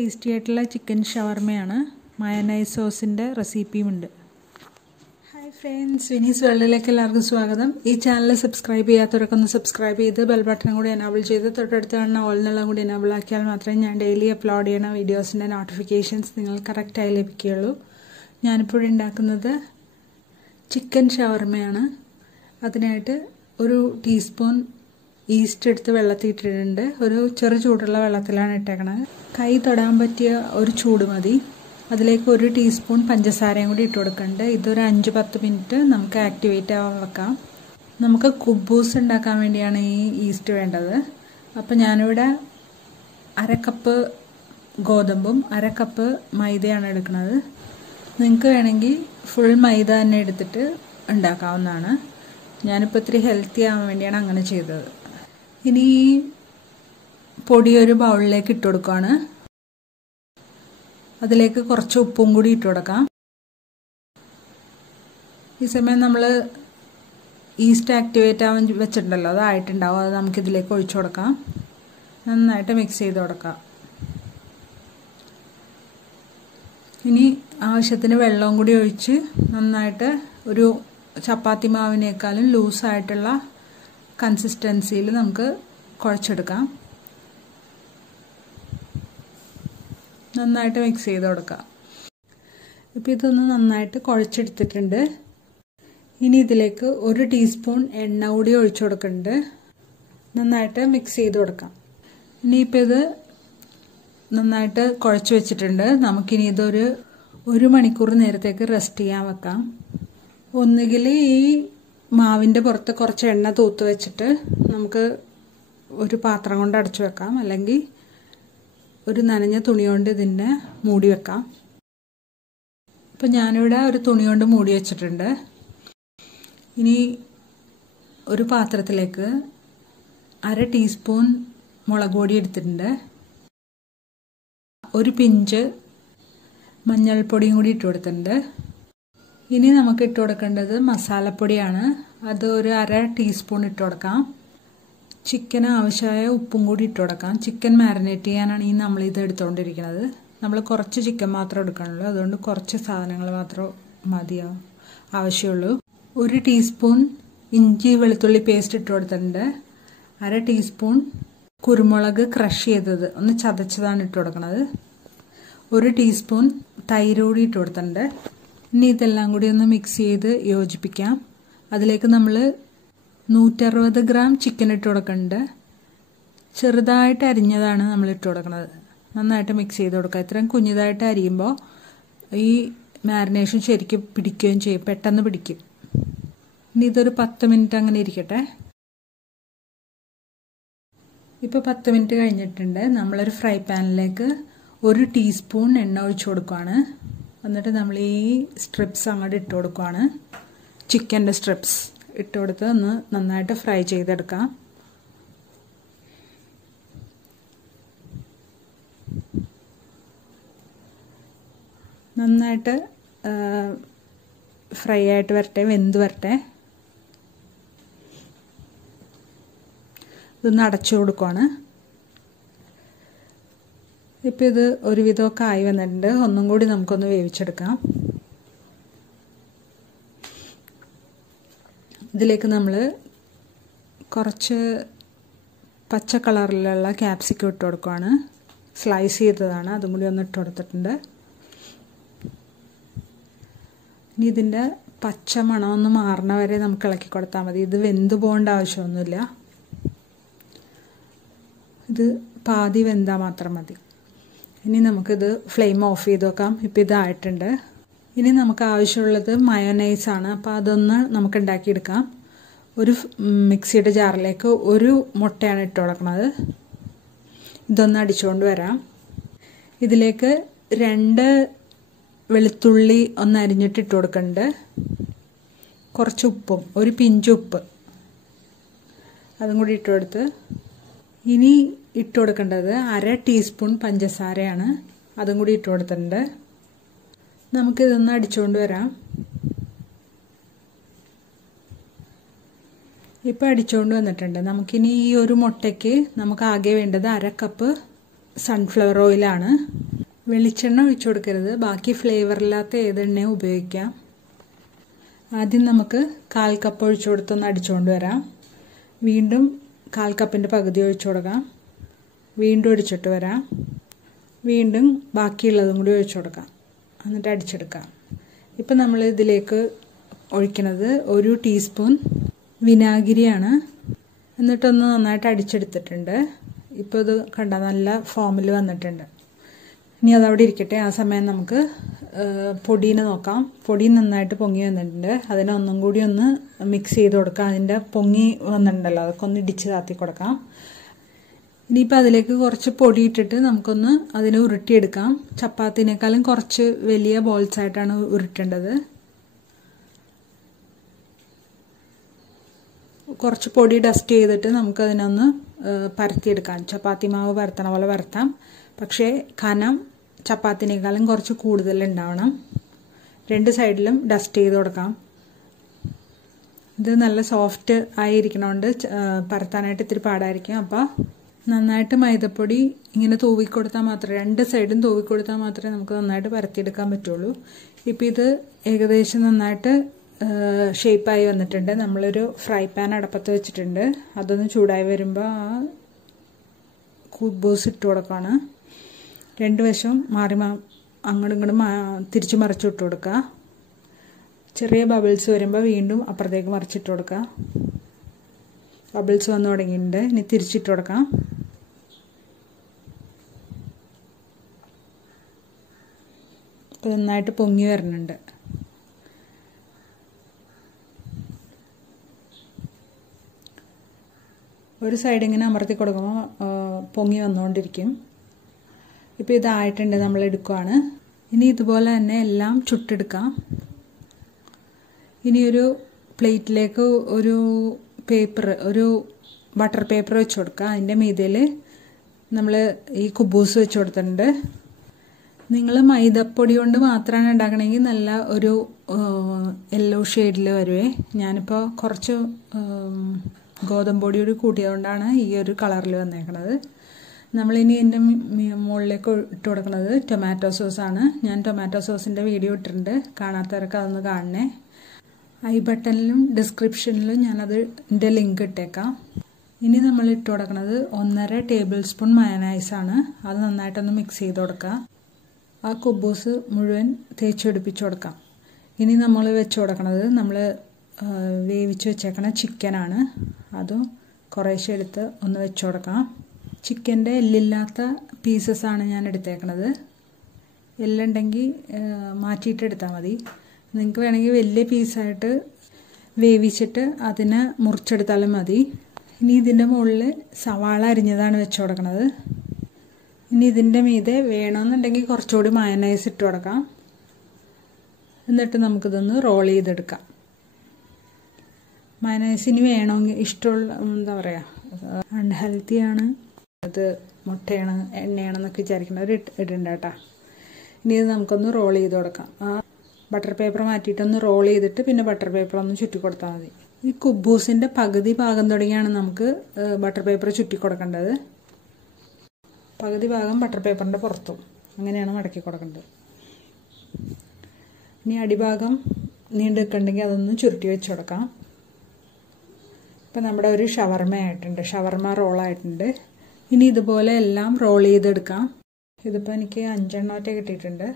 Tasty ആയിട്ടുള്ള chicken ഷവർമയാണ്. മയോനൈസ് സോസിൻ്റെ റെസിപ്പിയുമുണ്ട്. ഹായ് ഫ്രണ്ട്സ്, വിനീസ് വേൾഡിലേക്ക് എല്ലാവർക്കും സ്വാഗതം. ഈ ചാനൽ സബ്സ്ക്രൈബ് ചെയ്യാത്തവരൊക്കെ ഒന്ന് സബ്സ്ക്രൈബ് ചെയ്ത് ബെൽ ബട്ടൺ കൂടി എനാബിൾ ചെയ്ത് തൊട്ടടുത്ത് കാണുന്ന ഓൾ എന്നുള്ളത് കൂടി എനാബിൾ ആക്കിയാൽ മാത്രമേ ഞാൻ ഡെയിലി അപ്ലോഡ് ചെയ്യുന്ന വീഡിയോസിൻ്റെ നോട്ടിഫിക്കേഷൻസ് നിങ്ങൾക്ക് കറക്റ്റായി ലഭിക്കുകയുള്ളൂ. ഞാനിപ്പോൾ ഉണ്ടാക്കുന്നത് ചിക്കൻ ഷവർമയാണ്. അതിനായിട്ട് ഒരു ടീസ്പൂൺ ഈസ്റ്റ് എടുത്ത് വെള്ളത്തിയിട്ടിട്ടുണ്ട്. ഒരു ചെറു ചൂടുള്ള വെള്ളത്തിലാണ് ഇട്ടേക്കണത്. കൈ തൊടാൻ പറ്റിയ ഒരു ചൂട് മതി. അതിലേക്ക് ഒരു ടീസ്പൂൺ പഞ്ചസാരയും കൂടി ഇട്ട് കൊടുക്കുന്നുണ്ട്. ഇതൊരു 5-10 മിനിറ്റ് നമുക്ക് ആക്ടിവേറ്റ് ആവാൻ വെക്കാം. നമുക്ക് കുബൂസ് ഉണ്ടാക്കാൻ വേണ്ടിയാണ് ഈ ഈസ്റ്റ് വേണ്ടത്. അപ്പം ഞാനിവിടെ 1/2 കപ്പ് ഗോതമ്പും 1/2 കപ്പ് മൈദയാണ് എടുക്കുന്നത്. നിങ്ങൾക്ക് വേണമെങ്കിൽ ഫുൾ മൈദ തന്നെ എടുത്തിട്ട് ഉണ്ടാക്കാവുന്നതാണ്. ഞാനിപ്പോൾ ഇത്തിരി ഹെൽത്തി ആവാൻ വേണ്ടിയാണ് അങ്ങനെ ചെയ്തത്. ഇനി ഈ പൊടി ഒരു ബൗളിലേക്ക് ഇട്ട് കൊടുക്കുകയാണ്. അതിലേക്ക് കുറച്ച് ഉപ്പും കൂടി ഇട്ട് കൊടുക്കാം. ഈ സമയം നമ്മൾ ഈസ്റ്റ് ആക്ടിവേറ്റ് ആവാൻ വെച്ചിട്ടുണ്ടല്ലോ, അതായിട്ടുണ്ടാവും. അത് നമുക്കിതിലേക്ക് ഒഴിച്ചു കൊടുക്കാം. നന്നായിട്ട് മിക്സ് ചെയ്ത് കൊടുക്കാം. ഇനി ആവശ്യത്തിന് വെള്ളവും കൂടി ഒഴിച്ച് നന്നായിട്ട് ഒരു ചപ്പാത്തി മാവിനേക്കാളും ലൂസായിട്ടുള്ള കൺസിസ്റ്റൻസിയിൽ നമുക്ക് കുഴച്ചെടുക്കാം. നന്നായിട്ട് മിക്സ് ചെയ്ത് കൊടുക്കാം. ഇപ്പോൾ ഇതൊന്ന് നന്നായിട്ട് കുഴച്ചെടുത്തിട്ടുണ്ട്. ഇനി ഇതിലേക്ക് ഒരു ടീസ്പൂൺ എണ്ണ കൂടി ഒഴിച്ചു കൊടുക്കുന്നുണ്ട്. നന്നായിട്ട് മിക്സ് ചെയ്ത് കൊടുക്കാം. ഇനിയിപ്പോൾ ഇത് നന്നായിട്ട് കുഴച്ച് വെച്ചിട്ടുണ്ട്. നമുക്കിനി ഇതൊരു 1 മണിക്കൂർ നേരത്തേക്ക് റെസ്റ്റ് ചെയ്യാൻ വെക്കാം. ഒന്നുകിൽ ഈ മാവിൻ്റെ പുറത്ത് കുറച്ച് എണ്ണ തൂത്ത് വെച്ചിട്ട് നമുക്ക് ഒരു പാത്രം കൊണ്ട് അടച്ചു വെക്കാം, അല്ലെങ്കിൽ ഒരു നനഞ്ഞ തുണി കൊണ്ട് ഇതിനെ മൂടി വെക്കാം. ഇപ്പം ഞാനിവിടെ ഒരു തുണി കൊണ്ട് മൂടി വെച്ചിട്ടുണ്ട്. ഇനി ഒരു പാത്രത്തിലേക്ക് 1/2 ടീസ്പൂൺ മുളക് പൊടി എടുത്തിട്ടുണ്ട്. ഒരു പിഞ്ച് മഞ്ഞൾപ്പൊടിയും കൂടി ഇട്ട് കൊടുത്തിട്ടുണ്ട്. ഇനി നമുക്ക് ഇട്ട് കൊടുക്കേണ്ടത് മസാലപ്പൊടിയാണ്. അത് ഒരു 1/2 ടീസ്പൂൺ ഇട്ട് കൊടുക്കാം. ചിക്കന് ആവശ്യമായ ഉപ്പും കൂടി ഇട്ട് കൊടുക്കാം. ചിക്കൻ മാരിനേറ്റ് ചെയ്യാനാണ് ഈ നമ്മളിത് എടുത്തുകൊണ്ടിരിക്കുന്നത്. നമ്മൾ കുറച്ച് ചിക്കൻ മാത്രം എടുക്കണുള്ളൂ. അതുകൊണ്ട് കുറച്ച് സാധനങ്ങൾ മാത്രം മതിയാവും ആവശ്യമുള്ളൂ. 1 ടീസ്പൂൺ ഇഞ്ചി വെളുത്തുള്ളി പേസ്റ്റ് ഇട്ട് കൊടുത്തിട്ടുണ്ട്. 1/2 ടീസ്പൂൺ കുരുമുളക് ക്രഷ് ചെയ്തത് ഒന്ന് ചതച്ചതാണ് ഇട്ട് കൊടുക്കുന്നത്. 1 ടീസ്പൂൺ തൈര് കൂടി ഇട്ട് കൊടുത്തിട്ടുണ്ട്. ഇനി ഇതെല്ലാം കൂടി ഒന്ന് മിക്സ് ചെയ്ത് യോജിപ്പിക്കാം. അതിലേക്ക് നമ്മൾ 160 ഗ്രാം ചിക്കൻ ഇട്ട് കൊടുക്കുന്നുണ്ട്. ചെറുതായിട്ട് അരിഞ്ഞതാണ് നമ്മൾ ഇട്ട് കൊടുക്കുന്നത്. നന്നായിട്ട് മിക്സ് ചെയ്ത് കൊടുക്കുക. ഇത്രയും കുഞ്ഞിതായിട്ട് അരിയുമ്പോൾ ഈ മാരിനേഷൻ ശരിക്കും പിടിക്കുകയും ചെയ്യും, പെട്ടെന്ന് പിടിക്കും. ഇനി ഇതൊരു 10 മിനിറ്റ് അങ്ങനെ ഇരിക്കട്ടെ. ഇപ്പോൾ 10 മിനിറ്റ് കഴിഞ്ഞിട്ടുണ്ട്. നമ്മളൊരു ഫ്രൈ പാനിലേക്ക് 1 ടീസ്പൂൺ എണ്ണ ഒഴിച്ചു കൊടുക്കുകയാണ്. എന്നിട്ട് നമ്മൾ ഈ സ്ട്രിപ്സ് അങ്ങോട്ട് ഇട്ട് കൊടുക്കുകയാണ്. ചിക്കൻ്റെ സ്ട്രിപ്സ് ഇട്ട് കൊടുത്ത് ഒന്ന് നന്നായിട്ട് ഫ്രൈ ചെയ്തെടുക്കാം. നന്നായിട്ട് ഫ്രൈ ആയിട്ട് വരട്ടെ, വെന്ത് വരട്ടെ. ഇതൊന്ന് അടച്ചു കൊടുക്കുകയാണ്. ഇപ്പം ഇത് ഒരുവിധമൊക്കെ ആയി വന്നിട്ടുണ്ട്. ഒന്നും കൂടി നമുക്കൊന്ന് വേവിച്ചെടുക്കാം. ഇതിലേക്ക് നമ്മൾ കുറച്ച് പച്ച കളറിലുള്ള ക്യാപ്സിക്കം ഇട്ട് കൊടുക്കുകയാണ്. സ്ലൈസ് ചെയ്തതാണ്, അതും കൂടി ഒന്ന് ഇട്ട് കൊടുത്തിട്ടുണ്ട്. ഇനി ഇതിൻ്റെ പച്ച മണം ഒന്ന് മാറണ വരെ നമുക്ക് ഇളക്കി കൊടുത്താൽ മതി. ഇത് വെന്ത് പോകേണ്ട ആവശ്യമൊന്നുമില്ല. ഇത് പാതി വെന്താൽ മാത്രം മതി. ഇനി നമുക്കിത് ഫ്ലെയിം ഓഫ് ചെയ്ത് വെക്കാം. ഇപ്പോൾ ഇതായിട്ടുണ്ട്. ഇനി നമുക്ക് ആവശ്യമുള്ളത് മയോനൈസാണ്. അപ്പോൾ അതൊന്ന് നമുക്ക് ഉണ്ടാക്കിയെടുക്കാം. ഒരു മിക്സിയുടെ ജാറിലേക്ക് 1 മുട്ടയാണ് ഇട്ട് കൊടുക്കുന്നത്. ഇതൊന്ന് അടിച്ചുകൊണ്ട് വരാം. ഇതിലേക്ക് 2 വെളുത്തുള്ളി ഒന്ന് അരിഞ്ഞിട്ട് ഇട്ട് കൊടുക്കുന്നുണ്ട്. കുറച്ച് ഉപ്പും 1 പിഞ്ച് ഉപ്പ് അതും കൂടി ഇട്ട് കൊടുത്ത് ഇനി ഇട്ട് കൊടുക്കേണ്ടത് 1/2 ടീസ്പൂൺ പഞ്ചസാരയാണ്. അതും കൂടി ഇട്ട് കൊടുത്തിട്ടുണ്ട്. നമുക്കിതൊന്ന് അടിച്ചുകൊണ്ട് വരാം. ഇപ്പോൾ അടിച്ചുകൊണ്ട് വന്നിട്ടുണ്ട്. നമുക്കിനി ഈ ഒരു മുട്ടയ്ക്ക് നമുക്ക് ആകെ വേണ്ടത് 1/2 കപ്പ് സൺഫ്ലവർ ഓയിലാണ്. വെളിച്ചെണ്ണ ഒഴിച്ചു കൊടുക്കരുത്, ബാക്കി ഫ്ലേവറില്ലാത്ത ഏതെണ്ണയും ഉപയോഗിക്കാം. ആദ്യം നമുക്ക് 1/4 കപ്പ് ഒഴിച്ചു കൊടുത്തൊന്ന് അടിച്ചുകൊണ്ട് വരാം. വീണ്ടും 1/4 കപ്പിൻ്റെ പകുതി ഒഴിച്ചു കൊടുക്കാം. വീണ്ടും അടിച്ചിട്ട് വരാം. വീണ്ടും ബാക്കിയുള്ളതും കൂടി ഒഴിച്ചു കൊടുക്കാം. എന്നിട്ട് അടിച്ചെടുക്കാം. ഇപ്പം നമ്മൾ ഇതിലേക്ക് ഒഴിക്കുന്നത് 1 ടീസ്പൂൺ വിനാഗിരിയാണ്. എന്നിട്ടൊന്ന് നന്നായിട്ട് അടിച്ചെടുത്തിട്ടുണ്ട്. ഇപ്പോൾ ഇത് കണ്ട നല്ല ഫോമിൽ വന്നിട്ടുണ്ട്. ഇനി അതവിടെ ഇരിക്കട്ടെ. ആ സമയം നമുക്ക് പൊടീനെ നോക്കാം. പൊടി നന്നായിട്ട് പൊങ്ങി വന്നിട്ടുണ്ട്. അതിനെ ഒന്നും കൂടി ഒന്ന് മിക്സ് ചെയ്ത് കൊടുക്കാം. അതിൻ്റെ പൊങ്ങി വന്നിട്ടുണ്ടല്ലോ, അതൊക്കെ ഒന്ന് ഇടിച്ച് താത്തി കൊടുക്കാം. ഇനിയിപ്പോൾ അതിലേക്ക് കുറച്ച് പൊടി ഇട്ടിട്ട് നമുക്കൊന്ന് അതിനെ ഉരുട്ടിയെടുക്കാം. ചപ്പാത്തിനേക്കാളും കുറച്ച് വലിയ ബോൾസ് ആയിട്ടാണ് ഉരുട്ടേണ്ടത്. കുറച്ച് പൊടി ഡസ്റ്റ് ചെയ്തിട്ട് നമുക്കതിനൊന്ന് പരത്തിയെടുക്കാം. ചപ്പാത്തി മാവ് പരത്തണ പോലെ പരത്താം. പക്ഷേ കനം ചപ്പാത്തിനേക്കാളും കുറച്ച് കൂടുതൽ ഉണ്ടാവണം. 2 സൈഡിലും ഡസ്റ്റ് ചെയ്ത് കൊടുക്കാം. ഇത് നല്ല സോഫ്റ്റ് ആയിരിക്കണോണ്ട് പരത്താനായിട്ട് ഇത്തിരി പാടായിരിക്കും. അപ്പോൾ നന്നായിട്ട് മൈദപ്പൊടി ഇങ്ങനെ തൂവിക്കൊടുത്താൽ മാത്രമേ, 2 സൈഡും തൂവിക്കൊടുത്താൽ മാത്രമേ നമുക്ക് നന്നായിട്ട് പരത്തിയെടുക്കാൻ പറ്റുള്ളൂ. ഇപ്പം ഇത് ഏകദേശം നന്നായിട്ട് ഷേപ്പായി വന്നിട്ടുണ്ട്. നമ്മളൊരു ഫ്രൈ പാൻ അടപ്പത്ത് വെച്ചിട്ടുണ്ട്. അതൊന്ന് ചൂടായി വരുമ്പോൾ ആ കുബൂസ് ഇട്ട് കൊടുക്കുകയാണ്. 2 വശവും അങ്ങോട്ടും ഇങ്ങോട്ടും തിരിച്ച് മറിച്ചിട്ട് കൊടുക്കുക. ചെറിയ ബബിൾസ് വരുമ്പോൾ വീണ്ടും അപ്പുറത്തേക്ക് മറിച്ചിട്ട് കൊടുക്കുക. ബബിൾസ് വന്നു തുടങ്ങിയിട്ടുണ്ട്. ഇനി തിരിച്ചിട്ട് കൊടുക്കാം. ഇപ്പോൾ നന്നായിട്ട് പൊങ്ങി വരുന്നുണ്ട്. ഒരു സൈഡ് ഇങ്ങനെ അമർത്തി കൊടുക്കുമ്പോൾ പൊങ്ങി വന്നുകൊണ്ടിരിക്കും. ഇപ്പോൾ ഇതായിട്ടുണ്ട്, നമ്മൾ എടുക്കുകയാണ്. ഇനി ഇതുപോലെ തന്നെ എല്ലാം ചുട്ടെടുക്കാം. ഇനി ഒരു പ്ലേറ്റിലേക്ക് ഒരു ബട്ടർ പേപ്പർ വെച്ച് കൊടുക്കുക. അതിൻ്റെ മീതയിൽ നമ്മൾ ഈ കുബൂസ് വെച്ച് കൊടുത്തിട്ടുണ്ട്. നിങ്ങൾ മൈദപ്പൊടി കൊണ്ട് മാത്രമാണ് ഉണ്ടാക്കണമെങ്കിൽ നല്ല ഒരു യെല്ലോ ഷെയ്ഡിൽ വരുവേ. ഞാനിപ്പോൾ കുറച്ച് ഗോതമ്പ് പൊടി കൂടി കൂട്ടിയതുകൊണ്ടാണ് ഈ ഒരു കളറിൽ വന്നേക്കണത്. നമ്മളിനി ഇതിൻ്റെ മുകളിലേക്ക് ഇട്ട് കൊടുക്കുന്നത് ടൊമാറ്റോ സോസാണ്. ഞാൻ ടൊമാറ്റോ സോസിൻ്റെ വീഡിയോ ഇട്ടിട്ടുണ്ട്. കാണാത്തവരൊക്കെ അതൊന്ന് കാണണേ. ഐ ബട്ടണിലും ഡിസ്ക്രിപ്ഷനിലും ഞാനതിൻ്റെ ലിങ്ക് ഇട്ടേക്കാം. ഇനി നമ്മൾ ഇട്ട് കൊടുക്കുന്നത് 1.5 ടേബിൾ സ്പൂൺ മയനൈസാണ്. അത് നന്നായിട്ടൊന്ന് മിക്സ് ചെയ്ത് കൊടുക്കുക. ആ കുബൂസ് മുഴുവൻ തേച്ച് പിടിപ്പിച്ച് കൊടുക്കാം. ഇനി നമ്മൾ വെച്ച് കൊടുക്കുന്നത് നമ്മൾ വേവിച്ച് വെച്ചേക്കണ ചിക്കനാണ്. അതും കുറേശ്ശെ എടുത്ത് ഒന്ന് വെച്ച് കൊടുക്കാം. ചിക്കൻ്റെ എല്ലില്ലാത്ത പീസസാണ് ഞാൻ എടുത്തേക്കണത്. എല്ലുണ്ടെങ്കിൽ മാറ്റിയിട്ട് എടുത്താൽ മതി. നിങ്ങൾക്ക് വേണമെങ്കിൽ വലിയ പീസായിട്ട് വേവിച്ചിട്ട് അതിനെ മുറിച്ചെടുത്താലും മതി. ഇനി ഇതിൻ്റെ മുകളിൽ സവാള അരിഞ്ഞതാണ് വെച്ച് കൊടുക്കുന്നത്. ഇനി ഇതിൻ്റെ മീതെ വേണമെന്നുണ്ടെങ്കിൽ കുറച്ചുകൂടി മയനൈസ് ഇട്ട് കൊടുക്കാം. എന്നിട്ട് നമുക്കിതൊന്ന് റോൾ ചെയ്തെടുക്കാം. മയനൈസിന് വേണമെങ്കിൽ ഇഷ്ടമുള്ള എന്താ പറയുക, അൺഹെൽത്തിയാണ്, അത് മുട്ടയാണ് എണ്ണയാണെന്നൊക്കെ വിചാരിക്കുന്നവർ ഇടണ്ട കേട്ടോ. ഇനി ഇത് നമുക്കൊന്ന് റോൾ ചെയ്ത് കൊടുക്കാം. ആ ബട്ടർ പേപ്പർ മാറ്റിയിട്ടൊന്ന് റോൾ ചെയ്തിട്ട് പിന്നെ ബട്ടർ പേപ്പർ ഒന്ന് ചുറ്റി കൊടുത്താൽ മതി. ഈ കുബൂസിൻ്റെ പകുതി ഭാഗം തുടങ്ങിയാണ് നമുക്ക് ബട്ടർ പേപ്പർ ചുറ്റി കൊടുക്കേണ്ടത്. പകുതി ഭാഗം ബട്ടർ പേപ്പറിൻ്റെ പുറത്തും അങ്ങനെയാണ് മടക്കി കൊടുക്കേണ്ടത്. ഇനി അടിഭാഗം നീണ്ടു നിൽക്കണമെങ്കിൽ അതൊന്ന് ചുരുട്ടി വെച്ച് കൊടുക്കാം. ഇപ്പം നമ്മുടെ ഒരു ഷവർമ ആയിട്ടുണ്ട്, ഷവർമ റോളായിട്ടുണ്ട്. ഇനി ഇതുപോലെ എല്ലാം റോൾ ചെയ്തെടുക്കാം. ഇതിപ്പോൾ എനിക്ക് 5 എണ്ണമൊക്കെ കിട്ടിയിട്ടുണ്ട്.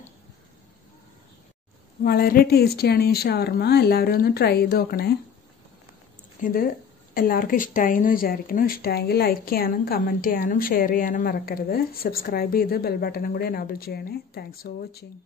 വളരെ ടേസ്റ്റിയാണ് ഈ ഷവർമ. എല്ലാവരും ഒന്ന് ട്രൈ ചെയ്ത് നോക്കണേ. ഇത് എല്ലാവർക്കും ഇഷ്ടമായി എന്ന് വിചാരിക്കുന്നു. ഇഷ്ടമായെങ്കിൽ ലൈക്ക് ചെയ്യാനും കമൻറ്റ് ചെയ്യാനും ഷെയർ ചെയ്യാനും മറക്കരുത്. സബ്സ്ക്രൈബ് ചെയ്ത് ബെൽ ബട്ടണും കൂടി എനേബിൾ ചെയ്യണേ. Thanks for watching.